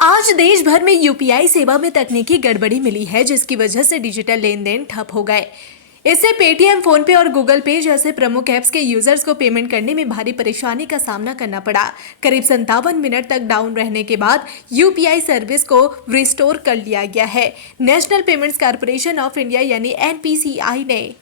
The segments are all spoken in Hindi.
आज देश भर में यूपीआई सेवा में तकनीकी गड़बड़ी मिली है, जिसकी वजह से डिजिटल लेन देन ठप हो गए। इससे पेटीएम, फोन पे और गूगल पे जैसे प्रमुख ऐप्स के यूजर्स को पेमेंट करने में भारी परेशानी का सामना करना पड़ा। करीब 57 मिनट तक डाउन रहने के बाद यूपीआई सर्विस को रिस्टोर कर लिया गया है। National payments corporation of India यानी एनपीसीआई ने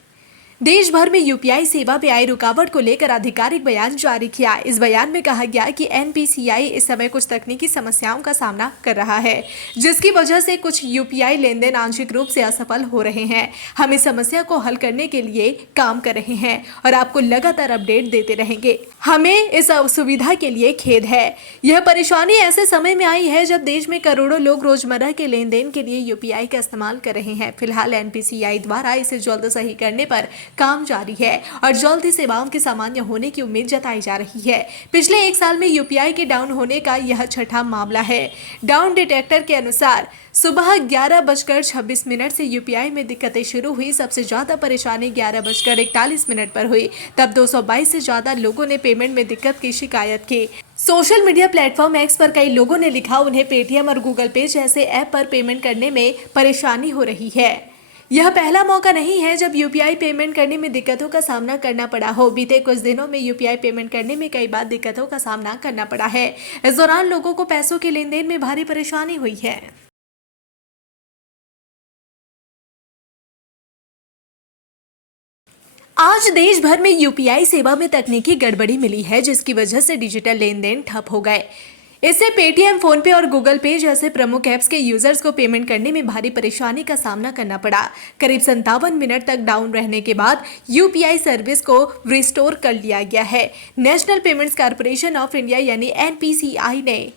देश भर में यूपीआई सेवा में आई रुकावट को लेकर आधिकारिक बयान जारी किया। इस बयान में कहा गया कि एनपीसीआई इस समय कुछ तकनीकी समस्याओं का सामना कर रहा है, जिसकी वजह से कुछ यूपीआई लेन देन आंशिक रूप से असफल हो रहे हैं। हम इस समस्या को हल करने के लिए काम कर रहे हैं और आपको लगातार अपडेट देते रहेंगे। हमें इस असुविधा के लिए खेद है। यह परेशानी ऐसे समय में आई है जब देश में करोड़ों लोग रोजमर्रा के लेन देन के लिए यूपीआई का इस्तेमाल कर रहे हैं। फिलहाल एनपीसीआई द्वारा इसे जल्द सही करने पर काम जारी है और जल्द ही सेवाओं के सामान्य होने की उम्मीद जताई जा रही है। पिछले एक साल में यूपीआई के डाउन होने का यह छठा मामला है। डाउन डिटेक्टर के अनुसार सुबह 11:26 से यूपीआई में दिक्कतें शुरू हुई। सबसे ज्यादा परेशानी 11:41 पर हुई। तब 222 से ज्यादा लोगों ने पेमेंट में दिक्कत की शिकायत की। सोशल मीडिया प्लेटफॉर्म एक्स पर कई लोगों ने लिखा उन्हें पेटीएम और गूगल पे जैसे ऐप पर पेमेंट करने में परेशानी हो रही है। यह पहला मौका नहीं है जब यूपीआई पेमेंट करने में दिक्कतों का सामना करना पड़ा हो। बीते कुछ दिनों में यूपीआई पेमेंट करने में कई बार दिक्कतों का सामना करना पड़ा है। इस दौरान लोगों को पैसों के लेन देन में भारी परेशानी हुई है। आज देश भर में यूपीआई सेवा में तकनीकी गड़बड़ी मिली है, जिसकी वजह से डिजिटल लेन देन ठप हो गए। इससे पेटीएम, फोन पे और गूगल पे जैसे प्रमुख ऐप्स के यूजर्स को पेमेंट करने में भारी परेशानी का सामना करना पड़ा। करीब 57 मिनट तक डाउन रहने के बाद यूपीआई सर्विस को रिस्टोर कर लिया गया है। National payments corporation of India यानी एनपीसीआई ने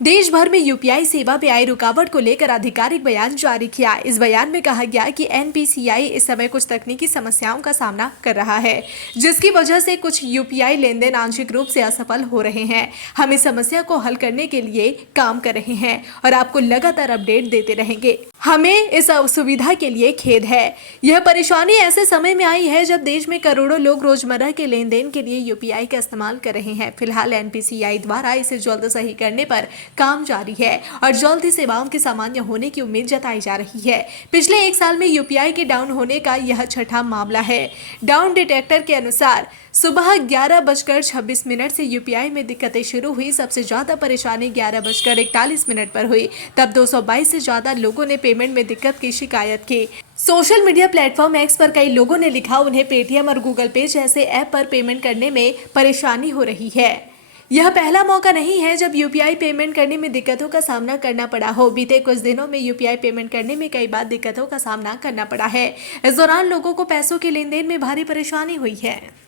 देश भर में यूपीआई सेवा में आई रुकावट को लेकर आधिकारिक बयान जारी किया। इस बयान में कहा गया कि एनपीसीआई इस समय कुछ तकनीकी समस्याओं का सामना कर रहा है, जिसकी वजह से कुछ यूपीआई लेन देन आंशिक रूप से असफल हो रहे हैं। हम इस समस्या को हल करने के लिए काम कर रहे हैं और आपको लगातार अपडेट देते रहेंगे। हमें इस असुविधा के लिए खेद है। यह परेशानी ऐसे समय में आई है जब देश में करोड़ों लोग रोजमर्रा के लेन देन के लिए यूपीआई का इस्तेमाल कर रहे हैं। फिलहाल एनपीसीआई द्वारा इसे जल्द सही करने पर काम जारी है और जल्द ही सेवाओं के सामान्य होने की उम्मीद जताई जा रही है। पिछले एक साल में यूपीआई के डाउन होने का यह छठा मामला है। डाउन डिटेक्टर के अनुसार सुबह 11:26 से यूपीआई में दिक्कतें शुरू हुई। सबसे ज्यादा परेशानी 11:41 पर हुई। तब 222 से ज्यादा लोगों ने पेमेंट में दिक्कत की शिकायत की। सोशल मीडिया प्लेटफॉर्म एक्स पर कई लोगों ने लिखा उन्हें पेटीएम और गूगल पे जैसे ऐप पर पेमेंट करने में परेशानी हो रही है। यह पहला मौका नहीं है जब यूपीआई पेमेंट करने में दिक्कतों का सामना करना पड़ा हो। बीते कुछ दिनों में यूपीआई पेमेंट करने में कई बार दिक्कतों का सामना करना पड़ा है। इस दौरान लोगों को पैसों के लेन देन में भारी परेशानी हुई है।